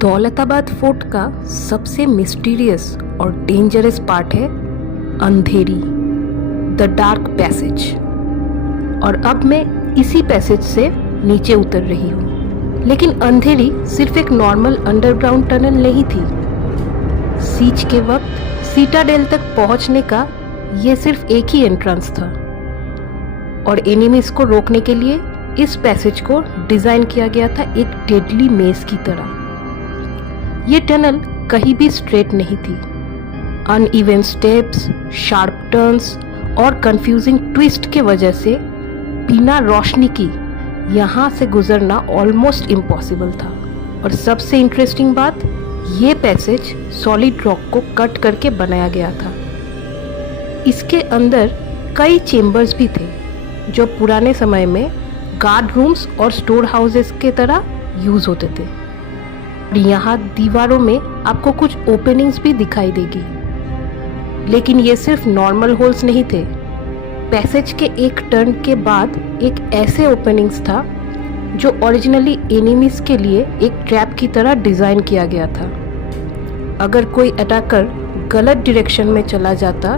Daulatabad fort का सबसे mysterious और डेंजरस पार्ट है अंधेरी, द डार्क पैसेज। और अब मैं इसी पैसेज से नीचे उतर रही हूँ। लेकिन अंधेरी सिर्फ एक नॉर्मल अंडरग्राउंड टनल नहीं थी। सीज के वक्त सीटाडेल तक पहुंचने का ये सिर्फ एक ही एंट्रेंस था और एनिमीज को रोकने के लिए इस पैसेज को डिजाइन किया गया था एक डेडली मेज की तरह। ये टनल कहीं भी स्ट्रेट नहीं थी। अनइवन स्टेप्स, शार्प टर्न्स और कंफ्यूजिंग ट्विस्ट के वजह से बिना रोशनी की यहाँ से गुजरना ऑलमोस्ट इम्पॉसिबल था। और सबसे इंटरेस्टिंग बात, ये पैसेज सॉलिड रॉक को कट करके बनाया गया था। इसके अंदर कई चेम्बर्स भी थे जो पुराने समय में गार्ड रूम्स और स्टोर हाउसेस के तरह यूज होते थे। यहाँ दीवारों में आपको कुछ ओपनिंग्स भी दिखाई देगी, लेकिन ये सिर्फ नॉर्मल होल्स नहीं थे। पैसेज के एक टर्न के बाद एक ऐसे ओपनिंग्स था जो ओरिजिनली एनिमीज के लिए एक ट्रैप की तरह डिज़ाइन किया गया था। अगर कोई अटैकर गलत डायरेक्शन में चला जाता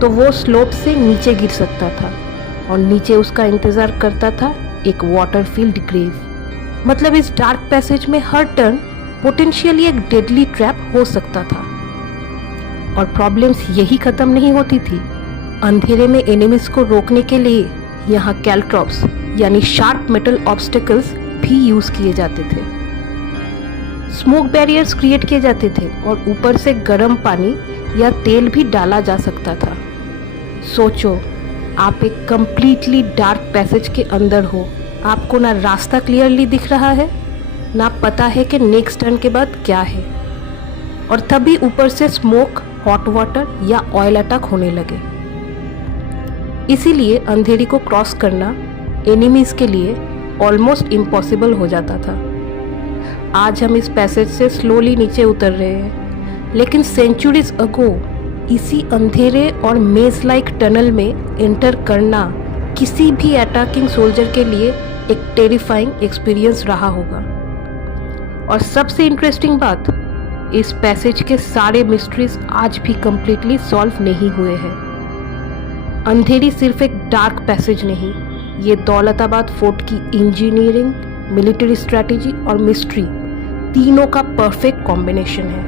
तो वो स्लोप से नीचे गिर सकता था और नीचे उसका इंतज़ार करता था एक वाटर फील्ड ग्रेव। मतलब इस डार्क पैसेज में हर टर्न पोटेंशियली एक डेडली ट्रैप हो सकता था। और प्रॉब्लम्स यही ख़त्म नहीं होती थी। अंधेरे में एनिमीज को रोकने के लिए यहाँ कैलट्रॉप्स यानी शार्प मेटल ऑब्स्टेकल्स भी यूज़ किए जाते थे। स्मोक बैरियर्स क्रिएट किए जाते थे और ऊपर से गर्म पानी या तेल भी डाला जा सकता था। सोचो, आप एक कंप्लीटली डार्क पैसेज के अंदर हो, आपको ना रास्ता क्लियरली दिख रहा है, ना पता है कि नेक्स्ट टर्न के बाद क्या है, और तभी ऊपर से स्मोक, हॉट वाटर या ऑयल अटैक होने लगे। इसीलिए अंधेरी को क्रॉस करना एनिमीज के लिए ऑलमोस्ट इम्पॉसिबल हो जाता था। आज हम इस पैसेज से स्लोली नीचे उतर रहे हैं, लेकिन सेंचुरीज अगो इसी अंधेरे और मेज लाइक टनल में एंटर करना किसी भी अटैकिंग सोल्जर के लिए एक टेरिफाइंग एक्सपीरियंस रहा होगा। और सबसे इंटरेस्टिंग बात, इस पैसेज के सारे मिस्ट्रीज आज भी कंप्लीटली सॉल्व नहीं हुए हैं। अंधेरी सिर्फ एक डार्क पैसेज नहीं, ये दौलताबाद फोर्ट की इंजीनियरिंग, मिलिट्री स्ट्रैटेजी और मिस्ट्री तीनों का परफेक्ट कॉम्बिनेशन है।